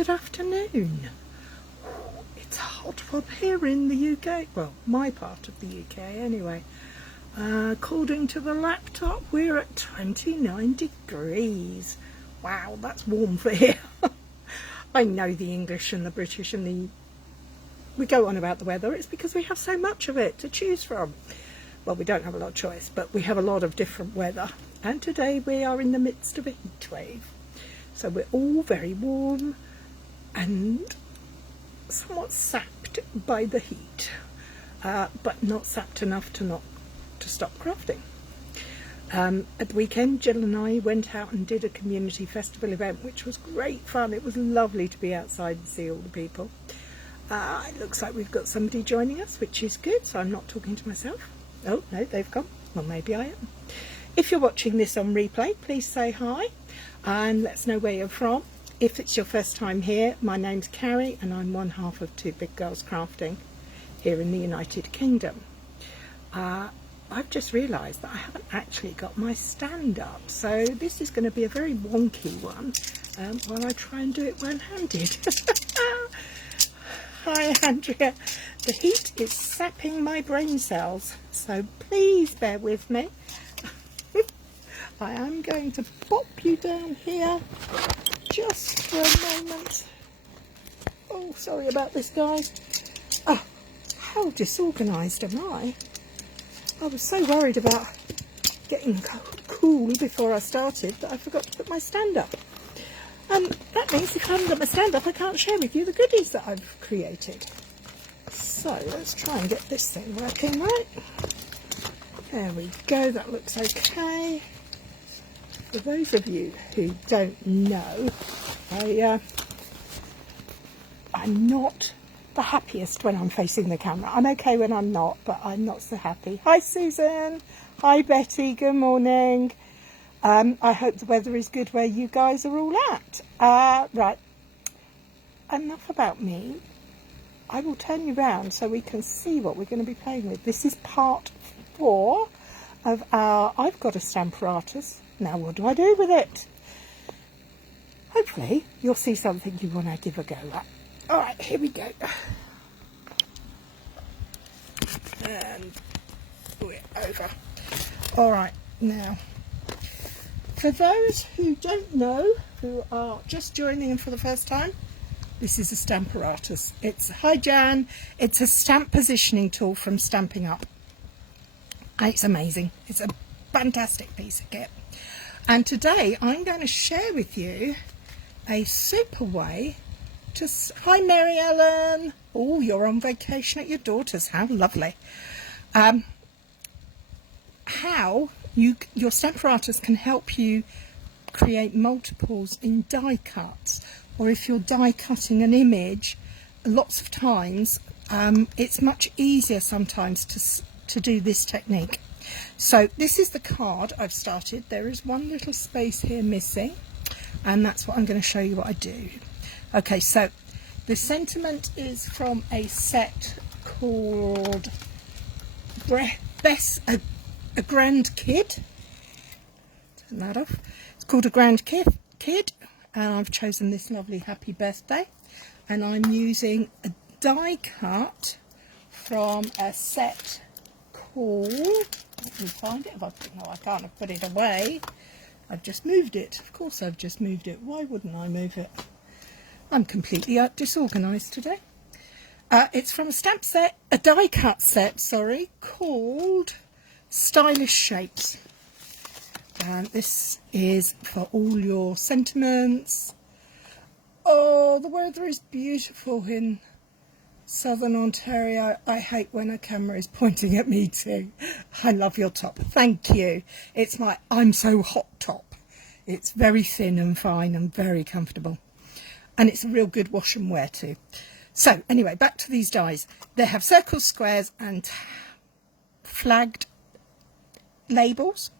good afternoon. It's hot up here in the UK, well, my part of the UK anyway. According to the laptop, we're at 29 degrees. Wow, that's warm for here. I know the English and the British and we go on about the weather. It's because we have so much of it to choose from. Well, we don't have a lot of choice, but we have a lot of different weather. And today we are in the midst of a heat wave. So we're all very warm and somewhat sapped by the heat, but not sapped enough to stop crafting. At the weekend, Jill and I went out and did a community festival event, which was great fun. It was lovely to be outside and see all the people. It looks like we've got somebody joining us, which is good, so I'm not talking to myself. Oh, no, they've gone. Well, maybe I am. If you're watching this on replay, please say hi and let us know where you're from. If it's your first time here, my name's Cary and I'm one half of Two Big Girls Crafting here in the United Kingdom. I've just realised that I haven't actually got my stand up, so this is going to be a very wonky one while I try and do it one-handed. Hi Andrea, the heat is sapping my brain cells, so please bear with me. I am going to pop you down here just for a moment. Oh, sorry about this, guys. Oh, how disorganised am I? I was so worried about getting cool before I started that I forgot to put my stand up. That means if I haven't got my stand up, I can't share with you the goodies that I've created. So let's try and get this thing working right. There we go, that looks okay. For those of you who don't know, I'm not the happiest when I'm facing the camera. I'm okay when I'm not, but I'm not so happy. Hi Susan, hi Betty, good morning. I hope the weather is good where you guys are all at. Right, enough about me. I will turn you round so we can see what we're going to be playing with. This is part 4 of our I've got a Stamparatus. Now what do I do with it? Hopefully you'll see something you want to give a go at. Alright, here we go. And we're over. Alright, now, for those who don't know, who are just joining in for the first time, this is a Stamparatus. Hi Jan, it's a stamp positioning tool from Stampin Up. It's amazing. It's a fantastic piece of kit. And today I'm going to share with you a super way to... Hi Mary Ellen! Oh, you're on vacation at your daughter's. How lovely. How your Stamparatus can help you create multiples in die cuts, or if you're die cutting an image, lots of times it's much easier sometimes to do this technique. So this is the card I've started. There is one little space here missing, and that's what I'm going to show you what I do. Okay, so the sentiment is from a set called A Grand Kid. Turn that off. It's called A Grand Kid, and I've chosen this lovely Happy Birthday, and I'm using a die cut from a set called... Let me find it. I can't have put it away. I've just moved it. Of course I've just moved it. Why wouldn't I move it? I'm completely disorganised today. It's from a die cut set, sorry, called Stylish Shapes. And this is for all your sentiments. Oh, the weather is beautiful in Southern Ontario. I hate when a camera is pointing at me too. I love your top. Thank you. It's my I'm So Hot top. It's very thin and fine and very comfortable. And it's a real good wash and wear too. So anyway, back to these dies. They have circles, squares and flagged labels,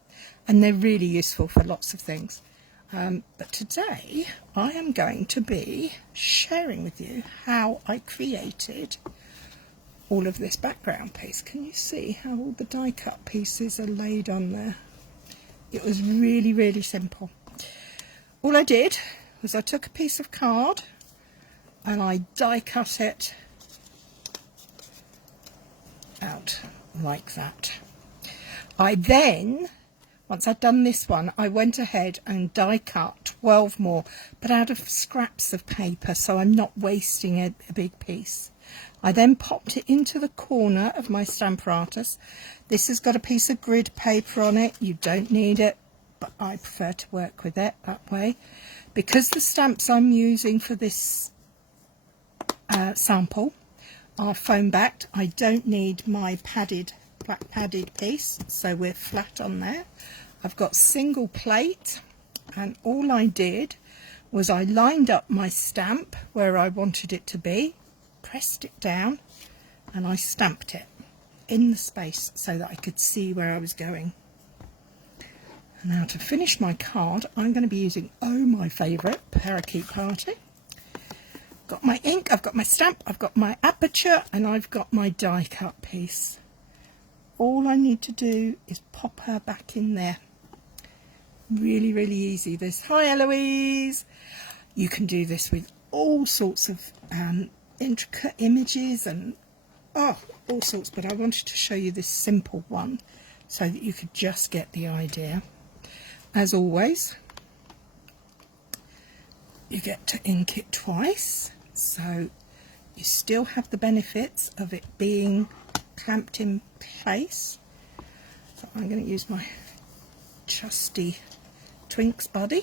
and they're really useful for lots of things. But today I am going to be sharing with you how I created all of this background piece. Can you see how all the die cut pieces are laid on there? It was really, really simple. All I did was I took a piece of card and I die cut it out like that. I then, once I'd done this one, I went ahead and die cut 12 more, but out of scraps of paper, so I'm not wasting a big piece. I then popped it into the corner of my Stamparatus. This has got a piece of grid paper on it. You don't need it, but I prefer to work with it that way. Because the stamps I'm using for this sample are foam backed, I don't need my black padded piece, so we're flat on there. I've got single plate, and all I did was I lined up my stamp where I wanted it to be, pressed it down, and I stamped it in the space so that I could see where I was going. And now to finish my card, I'm going to be using, my favourite, Parakeet Party. Got my ink, I've got my stamp, I've got my aperture, and I've got my die cut piece. All I need to do is pop her back in there. Really, really easy this. Hi Eloise! You can do this with all sorts of intricate images and all sorts, but I wanted to show you this simple one so that you could just get the idea. As always, you get to ink it twice, so you still have the benefits of it being clamped in place. So I'm going to use my trusty Twinks buddy.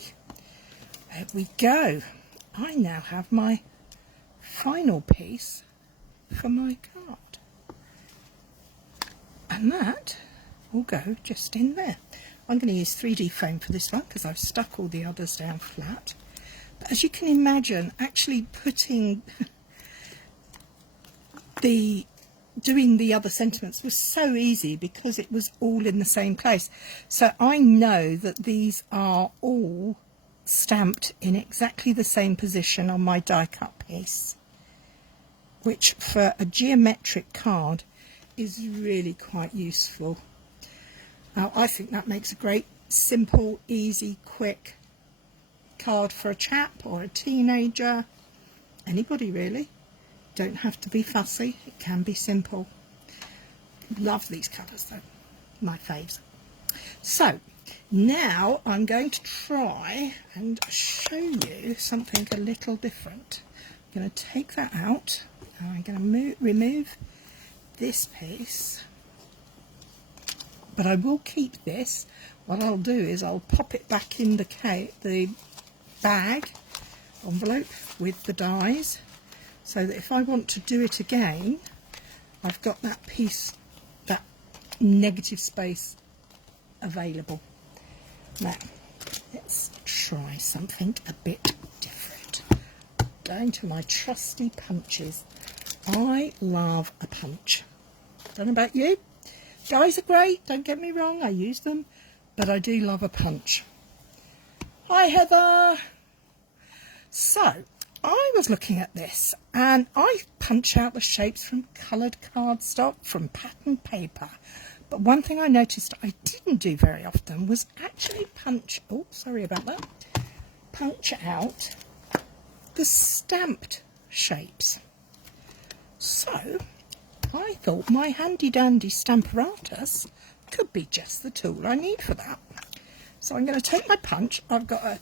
There we go. I now have my final piece for my card, and that will go just in there. I'm going to use 3D foam for this one because I've stuck all the others down flat. But as you can imagine, actually putting doing the other sentiments was so easy because it was all in the same place. So I know that these are all stamped in exactly the same position on my die cut piece, which for a geometric card is really quite useful. Now I think that makes a great, simple, easy, quick card for a chap or a teenager, anybody really. Don't have to be fussy, it can be simple. Love these colours though, my faves. So now I'm going to try and show you something a little different. I'm going to take that out and I'm going to remove this piece, but I will keep this. What I'll do is I'll pop it back in the bag envelope with the dies, so that if I want to do it again, I've got that piece, that negative space available. Now, let's try something a bit different. Going to my trusty punches. I love a punch. Don't know about you. Dies are great, don't get me wrong, I use them, but I do love a punch. Hi Heather! So, I was looking at this and I punch out the shapes from coloured cardstock, from pattern paper. But one thing I noticed I didn't do very often was actually punch out the stamped shapes. So, I thought my handy dandy Stamparatus could be just the tool I need for that. So I'm going to take my punch. I've got a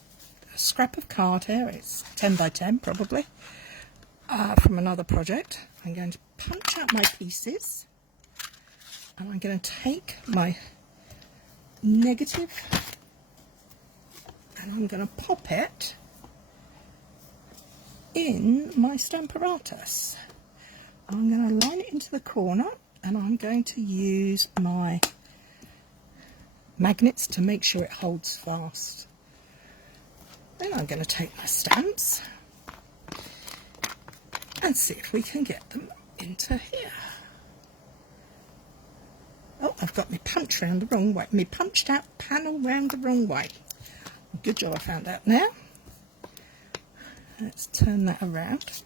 scrap of card here, it's 10 by 10 probably, from another project. I'm going to punch out my pieces, and I'm going to take my negative and I'm going to pop it in my Stamparatus. I'm going to line it into the corner, and I'm going to use my magnets to make sure it holds fast. Then I'm going to take my stamps and see if we can get them into here. Oh, I've got my punch round the wrong way. My punched out panel round the wrong way. Good job I found out now. Let's turn that around.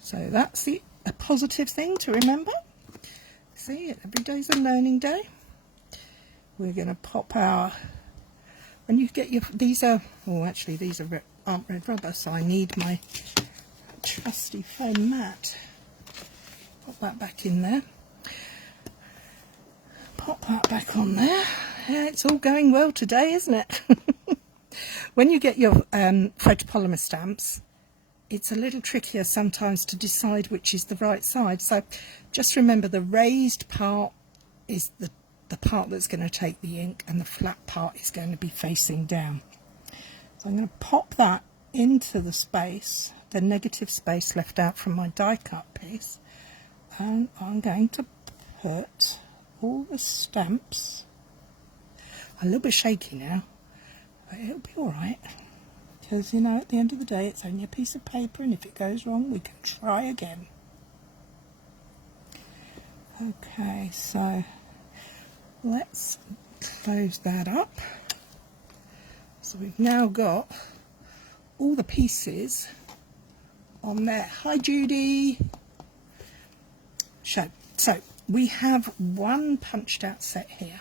So that's a positive thing to remember. See, every day's a learning day. We're going to pop our... When you get your... These are... Oh, actually, these aren't red rubber, so I need my trusty foam mat. Pop that back in there. Pop that back on there. Yeah, it's all going well today, isn't it? When you get your photopolymer stamps, it's a little trickier sometimes to decide which is the right side. So just remember, the raised part is the part that's going to take the ink, and the flat part is going to be facing down. So I'm going to pop that into the space, the negative space left out from my die cut piece, and I'm going to put all the stamps. I'm a little bit shaky now, but it'll be alright, because you know, at the end of the day it's only a piece of paper, and if it goes wrong we can try again. Okay, so let's close that up. So we've now got all the pieces on there. Hi Judy. So we have one punched out set here.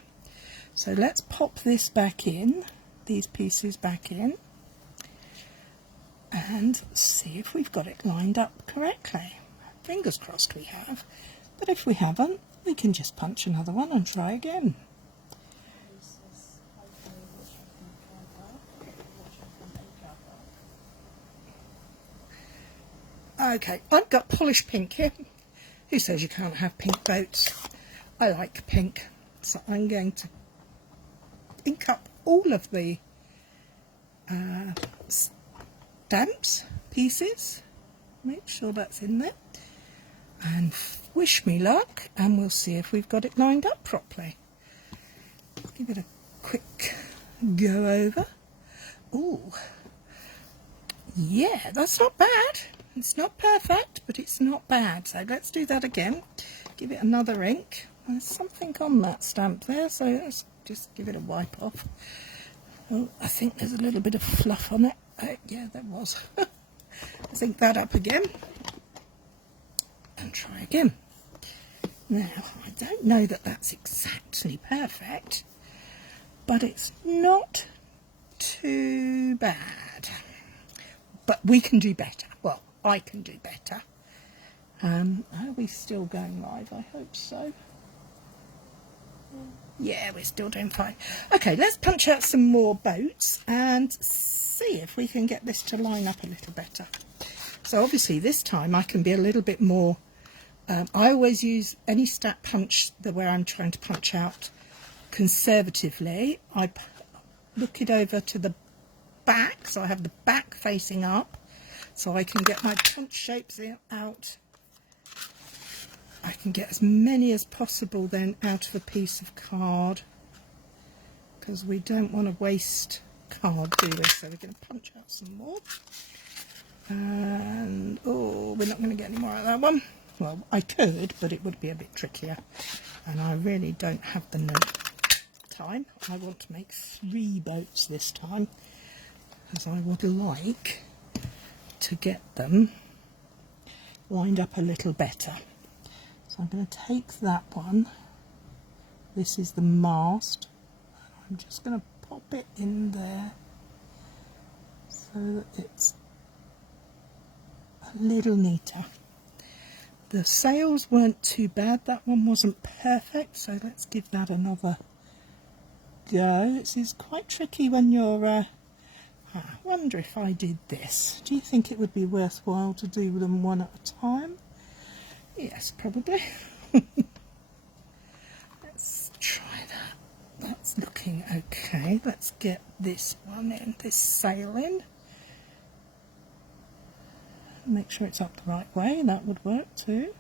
So let's pop this back in, these pieces back in, and see if we've got it lined up correctly. Fingers crossed we have, but if we haven't, we can just punch another one and try again. Okay, I've got polished pink here. Who says you can't have pink boats? I like pink, so I'm going to ink up all of the stamps pieces. Make sure that's in there, and wish me luck, and we'll see if we've got it lined up properly. Give it a quick go over. Oh, yeah, that's not bad. It's not perfect, but it's not bad. So let's do that again. Give it another ink. There's something on that stamp there, so let's just give it a wipe off. Oh, I think there's a little bit of fluff on it. Yeah, there was. Let's ink that up again and try again. Now, I don't know that that's exactly perfect, but it's not too bad. But we can do better. Well, I can do better. Are we still going live? I hope so. Yeah, we're still doing fine. Okay, let's punch out some more boats and see if we can get this to line up a little better. So obviously this time I can be a little bit more... I always use any stat punch where I'm trying to punch out conservatively. I look it over to the back, so I have the back facing up, so I can get my punch shapes out. I can get as many as possible then out of a piece of card, because we don't want to waste card, do we? So we're going to punch out some more, and oh, we're not going to get any more out of that one. Well, I could, but it would be a bit trickier, and I really don't have the time. I want to make 3 boats this time, as I would like to get them lined up a little better. So I'm going to take that one. This is the mast. I'm just going to pop it in there so that it's a little neater. The sails weren't too bad. That one wasn't perfect, so let's give that another go. This is quite tricky when you're... I wonder if I did this. Do you think it would be worthwhile to do them one at a time? Yes, probably. Let's try that. That's looking okay. Let's get this one in, this sail in. Make sure it's up the right way. That would work too.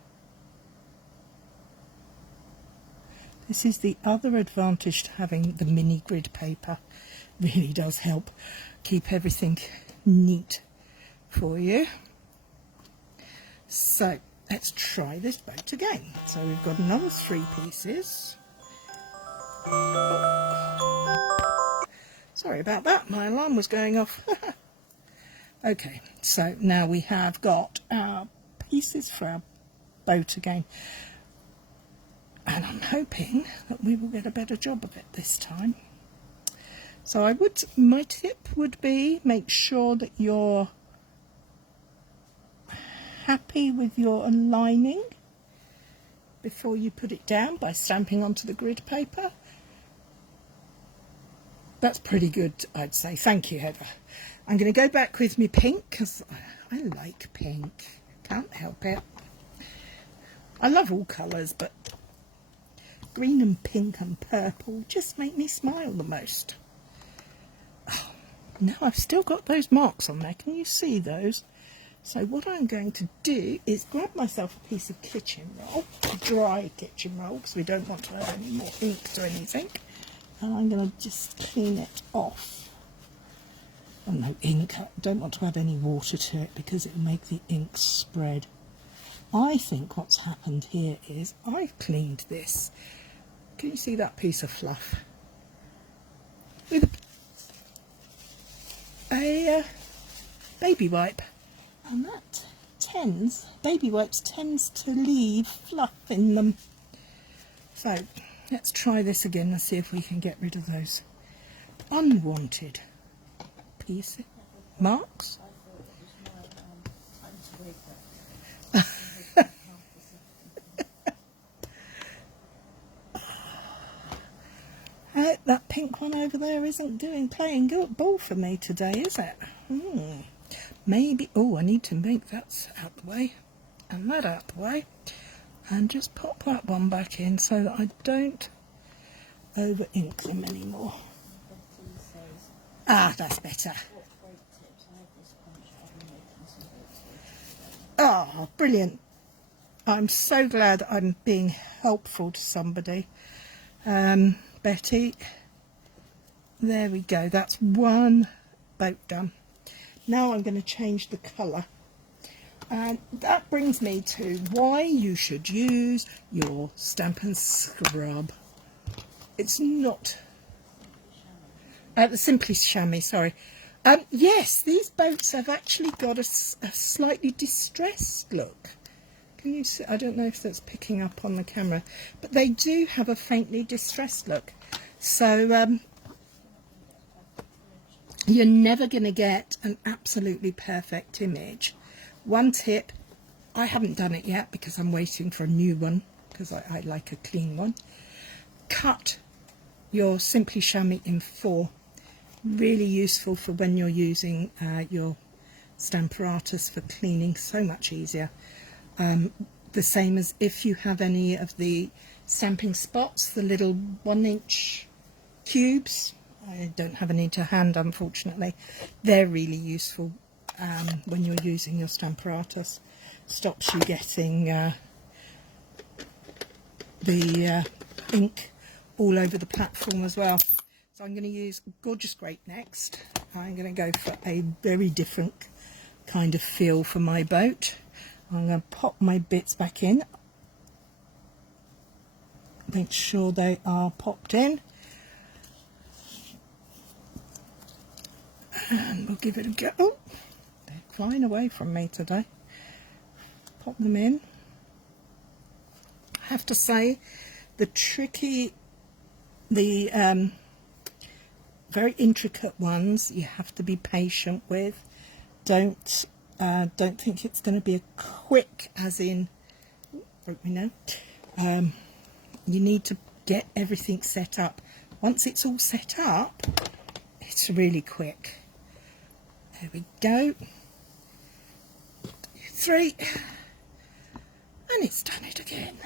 This is the other advantage to having the mini grid paper. Really does help keep everything neat for you. So let's try this boat again. So we've got another 3 pieces. Sorry about that, my alarm was going off. Okay, so now we have got our pieces for our boat again, and I'm hoping that we will get a better job of it this time. So my tip would be, make sure that your happy with your aligning before you put it down by stamping onto the grid paper, that's pretty good, I'd say. Thank you, Heather. I'm going to go back with my pink because I like pink. Can't help it. I love all colours, but green and pink and purple just make me smile the most. Oh, now I've still got those marks on there. Can you see those? So what I'm going to do is grab myself a piece of kitchen roll, a dry kitchen roll, because we don't want to add any more ink to anything. And I'm going to just clean it off. Oh no, ink. I don't want to add any water to it because it will make the ink spread. I think what's happened here is I've cleaned this. Can you see that piece of fluff? With a baby wipe. And that baby wipes tends to leave fluff in them. So let's try this again and see if we can get rid of those unwanted pieces, marks. That pink one over there isn't playing good ball for me today, is it? Maybe, oh, I need to make that out the way and that out the way and just pop that one back in so that I don't over ink them anymore. Ah, that's better. Oh, brilliant. I'm so glad I'm being helpful to somebody. Betty, there we go. That's one boat done. Now I'm going to change the colour, and that brings me to why you should use your Stampin' Scrub. It's not the Simply Chamois, sorry. Yes, these boats have actually got a slightly distressed look. Can you see? I don't know if that's picking up on the camera, but they do have a faintly distressed look. So you're never going to get an absolutely perfect image. One tip, I haven't done it yet because I'm waiting for a new one because I like a clean one. Cut your Simply Chamois in 4. Really useful for when you're using your Stamparatus for cleaning, so much easier. The same as if you have any of the stamping spots, the little 1-inch cubes. I don't have any to hand, unfortunately. They're really useful when you're using your Stamparatus. Stops you getting the ink all over the platform as well. So I'm going to use Gorgeous Grape next. I'm going to go for a very different kind of feel for my boat. I'm going to pop my bits back in. Make sure they are popped in. And we'll give it a go. Oh, they're flying away from me today. Pop them in. I have to say, the very intricate ones you have to be patient with. Don't think it's going to be a quick, as in, broke me now. You need to get everything set up. Once it's all set up, it's really quick. There we go. 3. And it's done it again.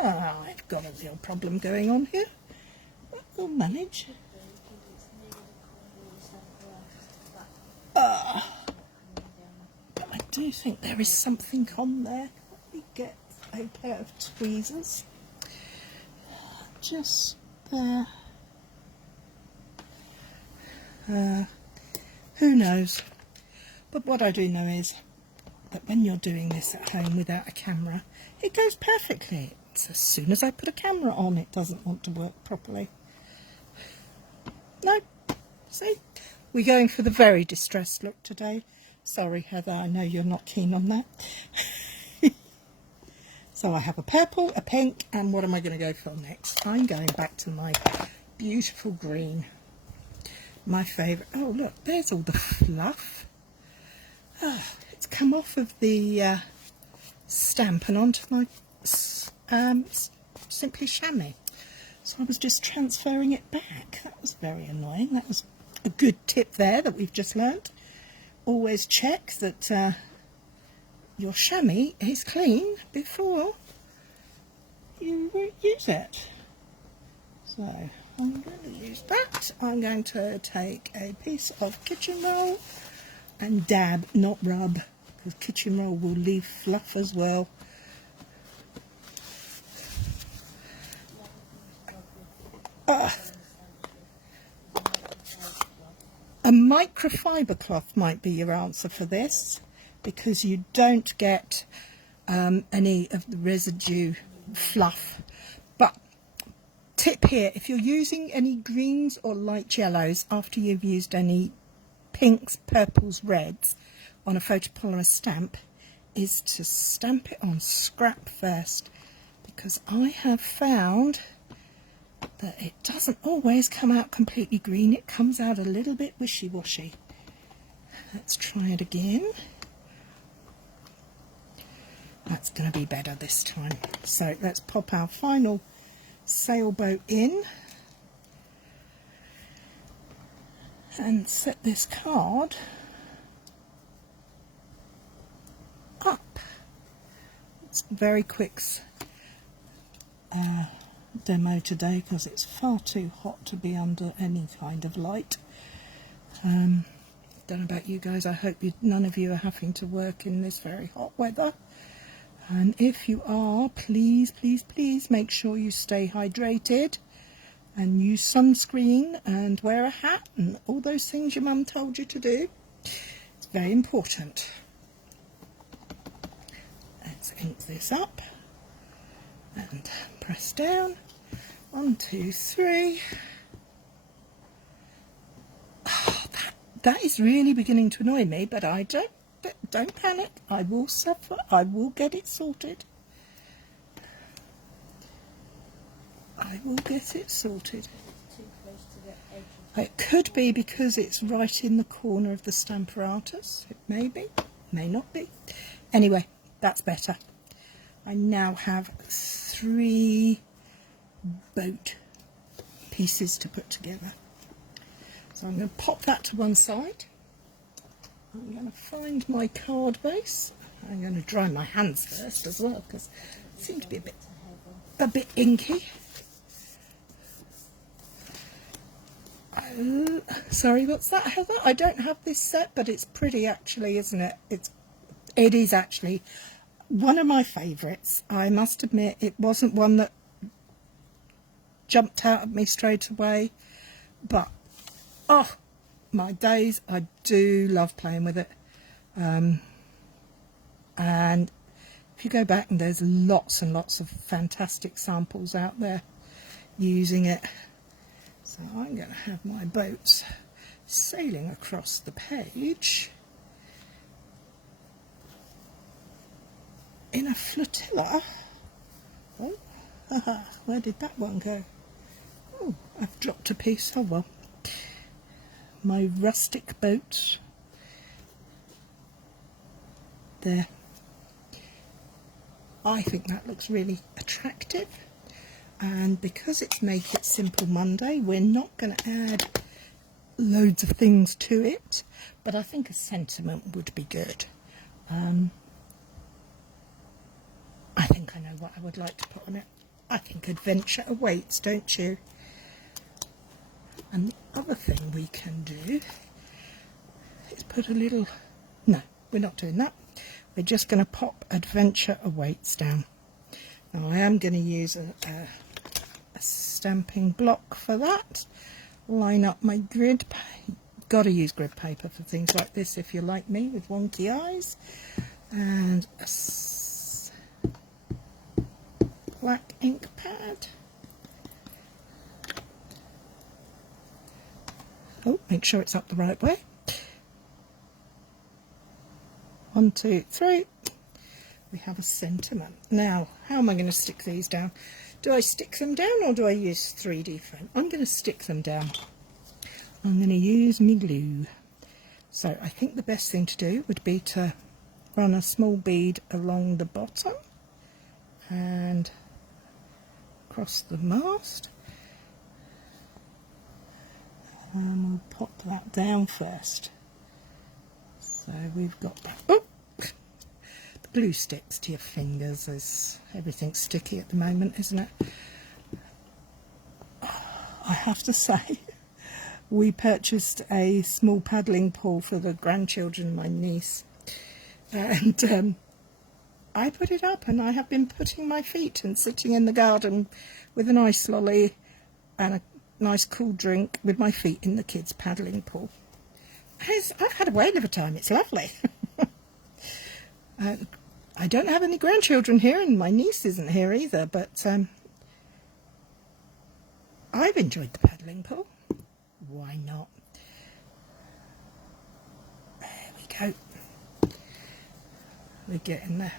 Ah, I've got a real problem going on here. But we'll manage. But I do think there is something on there. Let me get a pair of tweezers. Just there. Who knows? But what I do know is that when you're doing this at home without a camera, it goes perfectly. It's as soon as I put a camera on, it doesn't want to work properly. No, see? We're going for the very distressed look today. Sorry, Heather, I know you're not keen on that. So I have a purple, a pink, and what am I going to go for next? I'm going back to my beautiful green. My favourite. Oh, look, there's all the fluff. Oh, it's come off of the Stampin' onto my Simply Chamois. So I was just transferring it back. That was very annoying. That was a good tip there that we've just learnt. Always check that your chamois is clean before you use it. So I'm going to use that. I'm going to take a piece of kitchen roll and dab, not rub, because kitchen roll will leave fluff as well. A microfiber cloth might be your answer for this, because you don't get any of the residue fluff. But tip here, if you're using any greens or light yellows after you've used any pinks, purples, reds on a photopolymer stamp, is to stamp it on scrap first, because I have found that it doesn't always come out completely green. It comes out a little bit wishy-washy. Let's try it again. That's going to be better this time. So let's pop our final sailboat in and set this card up. It's very quick demo today because it's far too hot to be under any kind of light. Don't know about you guys, I hope none of you are having to work in this very hot weather, and if you are, please make sure you stay hydrated and use sunscreen and wear a hat and all those things your mum told you to do. It's very important. Let's ink this up and press down. 1, 2, 3. Oh, that is really beginning to annoy me, but don't panic. I will suffer. I will get it sorted. I will get it sorted. It could be because it's right in the corner of the Stamparatus. It may be, may not be. Anyway, that's better. I now have 3 boat pieces to put together. So I'm going to pop that to one side. I'm going to find my card base. I'm going to dry my hands first as well, because they seem to be a bit inky. Sorry, what's that, Heather? I don't have this set, but it's pretty actually, isn't it? It is actually one of my favourites. I must admit, it wasn't one that jumped out at me straight away, but oh my days, I do love playing with it. And if you go back, and there's lots and lots of fantastic samples out there using it. So I'm going to have my boats sailing across the page in a flotilla. Oh, where did that one go? Oh, I've dropped a piece. Oh well. My rustic boat. There. I think that looks really attractive. And because it's Make It Simple Monday, we're not going to add loads of things to it, but I think a sentiment would be good. I think I know what I would like to put on it. I think adventure awaits, don't you? And the other thing we can do is put a little... No, we're not doing that. We're just going to pop adventure awaits down. Now I am going to use a stamping block for that. Line up my grid. Got to use grid paper for things like this if you're like me with wonky eyes. And a black ink pad. Oh, make sure it's up the right way. 1, 2, 3. We have a sentiment. Now, how am I going to stick these down? Do I stick them down or do I use 3D foam? I'm going to stick them down. I'm going to use me glue. So I think the best thing to do would be to run a small bead along the bottom and across the mast, and we'll pop that down first. So we've got that. Oh, the glue sticks to your fingers, as everything's sticky at the moment, isn't it? I have to say, we purchased a small paddling pool for the grandchildren, my niece, and I put it up, and I have been putting my feet and sitting in the garden with an ice lolly and a nice cool drink with my feet in the kids' paddling pool. I've had a whale of a time. It's lovely. I don't have any grandchildren here, and my niece isn't here either, but I've enjoyed the paddling pool. Why not? There we go. We're getting there.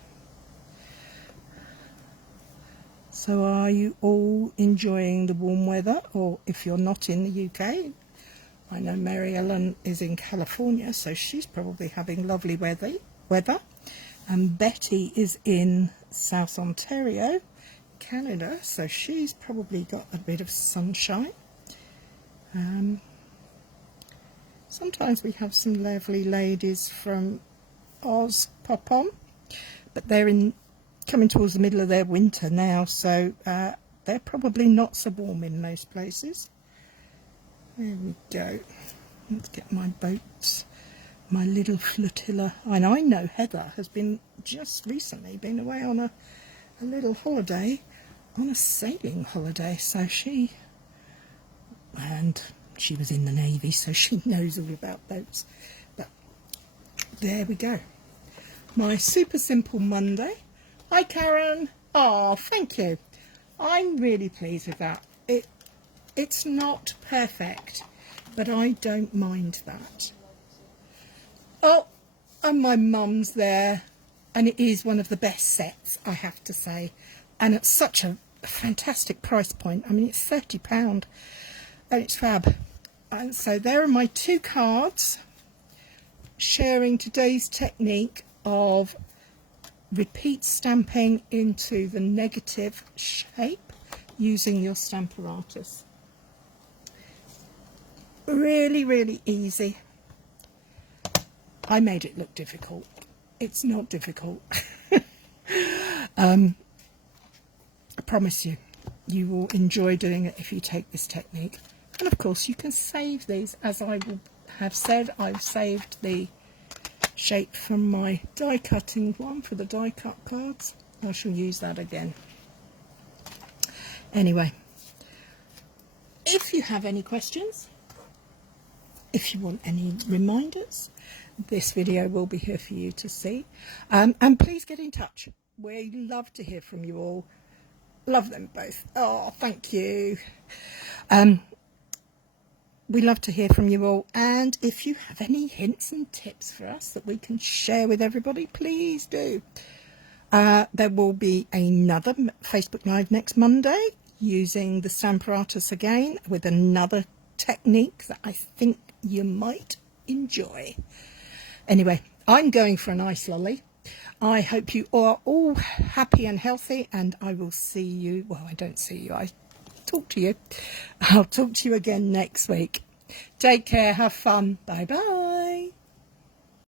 So are you all enjoying the warm weather? Or if you're not in the UK, I know Mary Ellen is in California, so she's probably having lovely weather. And Betty is in South Ontario, Canada, so she's probably got a bit of sunshine. Sometimes we have some lovely ladies from Oz pop on, but they're coming towards the middle of their winter now, so they're probably not so warm in most places. There we go. Let's get my boats, my little flotilla. And I know Heather has been just recently been away on a little holiday, on a sailing holiday, so she was in the Navy, so she knows all about boats. But there we go. My super simple Monday. Hi Karen. Oh, thank you. I'm really pleased with that. It's not perfect, but I don't mind that. Oh, and my mum's there, and it is one of the best sets, I have to say, and it's such a fantastic price point. I mean, it's £30 and it's fab. And so there are my two cards sharing today's technique of repeat stamping into the negative shape using your Stamparatus. Really, really easy. I made it look difficult. It's not difficult. I promise you, you will enjoy doing it if you take this technique. And of course you can save these, as I have said. I've saved the shape from my die cutting one for the die cut cards. I shall use that again. Anyway, if you have any questions, if you want any reminders, this video will be here for you to see. And please get in touch. We love to hear from you all. Love them both. Oh, thank you. We love to hear from you all. And if you have any hints and tips for us that we can share with everybody, please do. There will be another Facebook Live next Monday using the Stamparatus again with another technique that I think you might enjoy. Anyway, I'm going for an ice lolly. I hope you are all happy and healthy, and I will see you. Well, I don't see you. I talk to you. I'll talk to you again next week. Take care. Have fun. Bye bye.